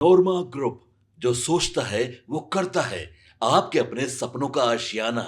नोरमा group, जो सोचता है वो करता है। आपके अपने सपनों का आशियाना।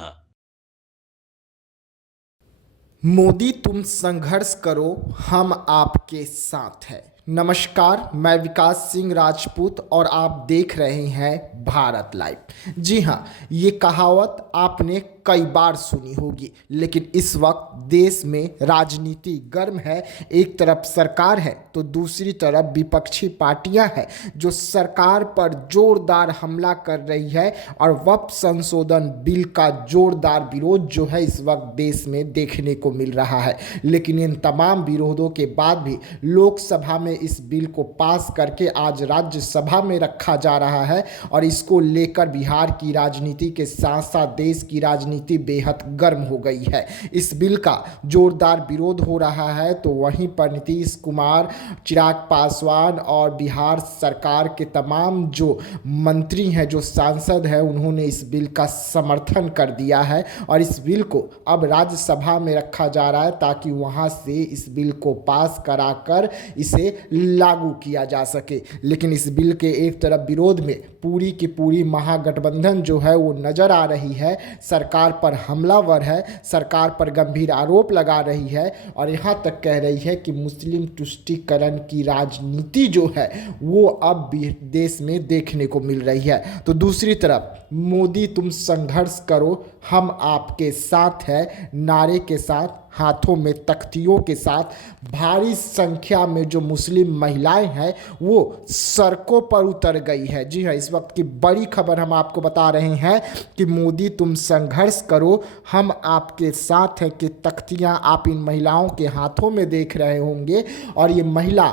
मोदी तुम संघर्ष करो, हम आपके साथ हैं। नमस्कार, मैं विकास सिंह राजपूत और आप देख रहे हैं भारत लाइव। जी हाँ, ये कहावत आपने कई बार सुनी होगी, लेकिन इस वक्त देश में राजनीति गर्म है। एक तरफ सरकार है तो दूसरी तरफ विपक्षी पार्टियां हैं जो सरकार पर जोरदार हमला कर रही है और वक्फ संशोधन बिल का जोरदार विरोध जो है इस वक्त देश में देखने को मिल रहा है। लेकिन इन तमाम विरोधों के बाद भी लोकसभा में इस बिल को पास करके आज राज्यसभा में रखा जा रहा है और इसको लेकर बिहार की राजनीति के साथ साथ देश की राजनीति बेहद गर्म हो गई है। इस बिल का जोरदार विरोध हो रहा है तो वहीं पर नीतीश कुमार, चिराग पासवान और बिहार सरकार के तमाम जो मंत्री हैं, जो सांसद हैं, उन्होंने इस बिल का समर्थन कर दिया है और इस बिल को अब राज्यसभा में रखा जा रहा है ताकि वहां से इस बिल को पास कराकर इसे लागू किया जा सके। लेकिन इस बिल के एक तरफ विरोध में पूरी की पूरी महागठबंधन जो है वो नजर आ रही है, सरकार पर हमलावर है, सरकार पर गंभीर आरोप लगा रही है और यहाँ तक कह रही है कि मुस्लिम तुष्टीकरण की राजनीति जो है वो अब भी देश में देखने को मिल रही है। तो दूसरी तरफ मोदी तुम संघर्ष करो, हम आपके साथ हैं नारे के साथ, हाथों में तख्तियों के साथ भारी संख्या में जो मुस्लिम महिलाएं हैं वो सड़कों पर उतर गई है। जी हाँ, इस वक्त की बड़ी खबर हम आपको बता रहे हैं कि मोदी तुम संघर्ष करो, हम आपके साथ हैं कि तख्तियां आप इन महिलाओं के हाथों में देख रहे होंगे और ये महिला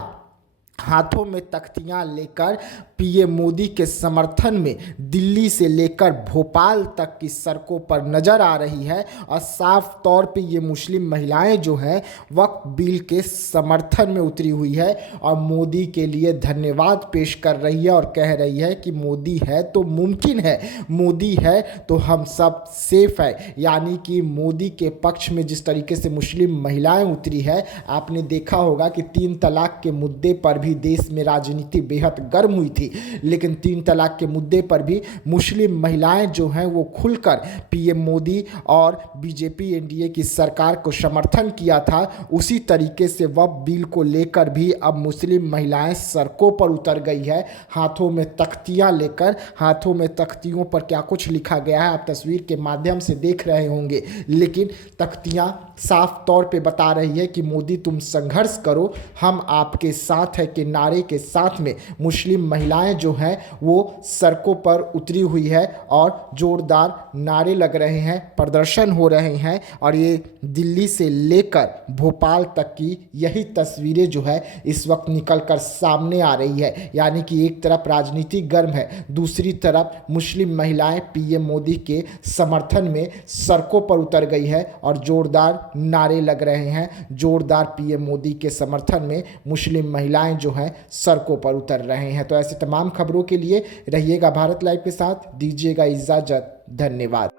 हाथों में तख्तियां लेकर पीएम मोदी के समर्थन में दिल्ली से लेकर भोपाल तक की सड़कों पर नजर आ रही है और साफ तौर पे ये मुस्लिम महिलाएं जो हैं वक्फ बिल के समर्थन में उतरी हुई है और मोदी के लिए धन्यवाद पेश कर रही है और कह रही है कि मोदी है तो मुमकिन है, मोदी है तो हम सब सेफ है। यानी कि मोदी के पक्ष में जिस तरीके से मुस्लिम महिलाएं उतरी है, आपने देखा होगा कि 3 तलाक के मुद्दे पर भी देश में राजनीति बेहद गर्म हुई थी, लेकिन 3 तलाक के मुद्दे पर भी मुस्लिम महिलाएं जो हैं वो खुलकर पीएम मोदी और बीजेपी एनडीए की सरकार को समर्थन किया था। उसी तरीके से वक्फ बिल को लेकर भी अब मुस्लिम महिलाएं सड़कों पर उतर गई है, हाथों में तख्तियां लेकर। हाथों में तख्तियों पर क्या कुछ लिखा गया है आप तस्वीर के माध्यम से देख रहे होंगे, लेकिन तख्तियां साफ तौर पे बता रही है कि मोदी तुम संघर्ष करो, हम आपके साथ है के नारे के साथ में मुस्लिम महिलाएं जो हैं वो सड़कों पर उतरी हुई है और जोरदार नारे लग रहे हैं, प्रदर्शन हो रहे हैं और ये दिल्ली से लेकर भोपाल तक की यही तस्वीरें जो है इस वक्त निकल कर सामने आ रही है। यानी कि एक तरफ राजनीति गर्म है, दूसरी तरफ मुस्लिम महिलाएं पीएम मोदी के समर्थन में सड़कों पर उतर गई है और जोरदार नारे लग रहे हैं। जोरदार पीएम मोदी के समर्थन में मुस्लिम महिलाएं जो हैं सड़कों पर उतर रहे हैं। तो ऐसे तमाम खबरों के लिए रहिएगा भारत लाइव के साथ, दीजिएगा इजाजत, धन्यवाद।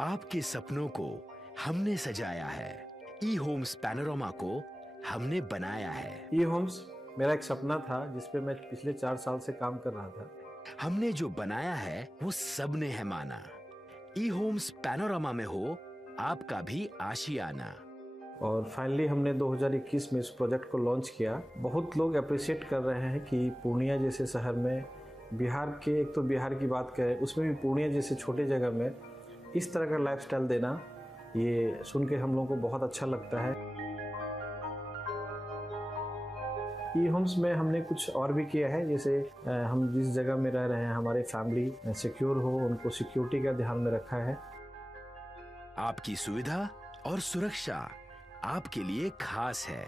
आपके सपनों को हमने सजाया है, ई होम्स पैनोरमा को हमने बनाया है। ई होम्स मेरा एक सपना था जिस पे मैं पिछले 4 साल से काम कर रहा था। हमने जो बनाया है वो सबने है माना। ई होम्स पैनोरमा में हो आपका भी आशियाना। और फाइनली हमने 2021 में इस प्रोजेक्ट को लॉन्च किया। बहुत लोग अप्रिशिएट कर रहे हैं कि पूर्णिया जैसे शहर में, बिहार के, एक तो बिहार की बात करें उसमें भी पूर्णिया जैसे छोटे जगह में इस तरह का लाइफस्टाइल देना, ये सुन के हम लोगों को बहुत अच्छा लगता है। ई होम्स में हमने कुछ और भी किया है, जैसे हम जिस जगह में रह रहे हैं हमारे फैमिली सिक्योर हो, उनको सिक्योरिटी का ध्यान में रखा है। आपकी सुविधा और सुरक्षा आपके लिए खास है,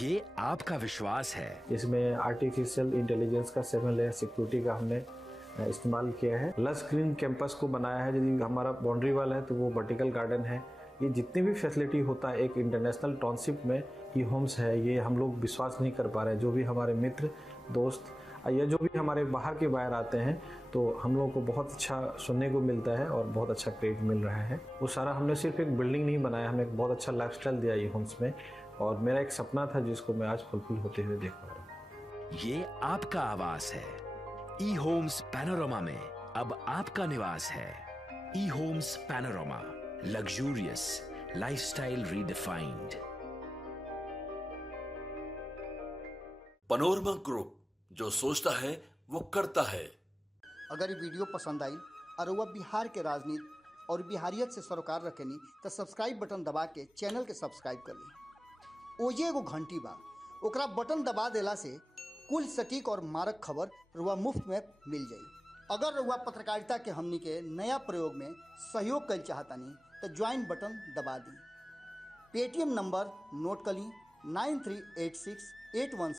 ये आपका विश्वास है। इसमें आर्टिफिशियल इंटेलिजेंस का 7 लेयर सिक्योरिटी का हमने इस्तेमाल किया है। लस ग्रीन कैंपस को बनाया है, यदि हमारा बाउंड्री वाल है तो वो वर्टिकल गार्डन है। ये जितनी भी फैसिलिटी होता है एक इंटरनेशनल टाउनशिप में ई होम्स है, ये हम लोग विश्वास नहीं कर पा रहे हैं। जो भी हमारे मित्र दोस्त या जो भी हमारे बाहर के बाहर आते हैं तो हम लोगों को बहुत अच्छा सुनने को मिलता है और बहुत अच्छा क्रेडिट मिल रहा है। वो सारा हमने सिर्फ एक बिल्डिंग नहीं बनाया, हमें एक बहुत अच्छा लाइफस्टाइल दिया ई होम्स में और मेरा एक सपना था जिसको मैं आज फुलफिल होते हुए देख पा रहा हूँ। ये आपका आवास है। ई होम्स पैनोरामा में अब आपका निवास है। E homes panorama, luxurious lifestyle redefined. Panorama group, जो सोचता है वो करता है। अगर ये वीडियो पसंद आई और वह बिहार के राजनीति और बिहारियत से सरोकार रखेनी तो सब्सक्राइब बटन दबा के चैनल के सब्सक्राइब कर ली। ओजे एगो घंटी बा, ओकरा बटन दबा देला से कुल सटीक और मारक खबर रुआ मुफ्त में मिल जाई। अगर रुआ पत्रकारिता के हमनी के नया प्रयोग में सहयोग कर चाहतानी तो ज्वाइन बटन दबा दी। पेटीएम नंबर नोट कर ली 938681